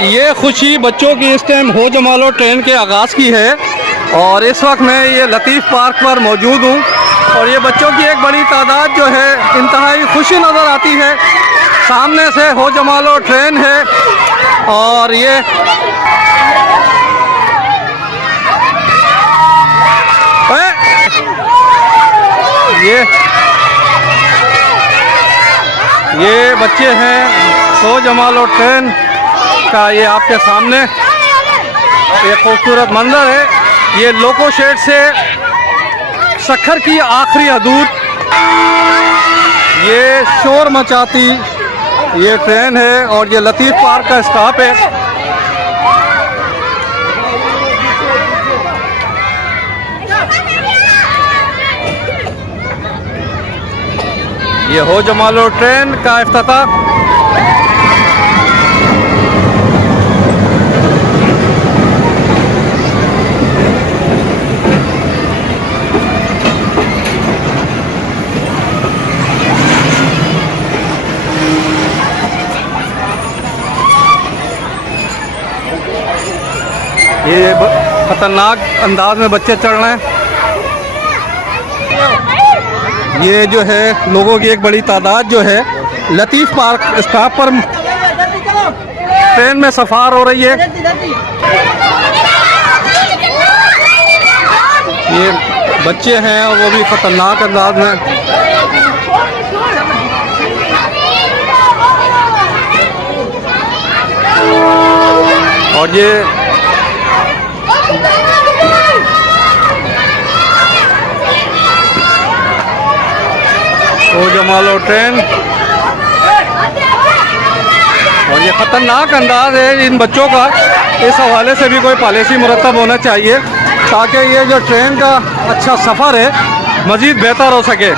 ये खुशी बच्चों की इस टाइम हो जमालो ट्रेन के आगाज़ की है और इस वक्त मैं ये लतीफ़ पार्क पर मौजूद हूँ और ये बच्चों की एक बड़ी तादाद जो है इंतहाई खुशी नज़र आती है। सामने से हो जमालो ट्रेन है और ये बच्चे हैं हो जमालो ट्रेन का। ये आपके सामने एक खूबसूरत मंजर है। ये लोको शेड से सखर की आखिरी हदूद ये शोर मचाती ये ट्रेन है और ये लतीफ़ पार्क का स्टॉप है। ये हो जमालो ट्रेन का इफ्तिताह। ये खतरनाक अंदाज में बच्चे चढ़ रहे हैं। ये जो है लोगों की एक बड़ी तादाद जो है लतीफ़ पार्क स्टॉप पर ट्रेन में सफ़ार हो रही है। ये बच्चे हैं और वो भी खतरनाक अंदाज में। और ये हो जमालो ट्रेन और ये ख़तरनाक अंदाज है इन बच्चों का। इस हवाले से भी कोई पॉलिसी मुरतब होना चाहिए ताकि ये जो ट्रेन का अच्छा सफ़र है मज़ीद बेहतर हो सके।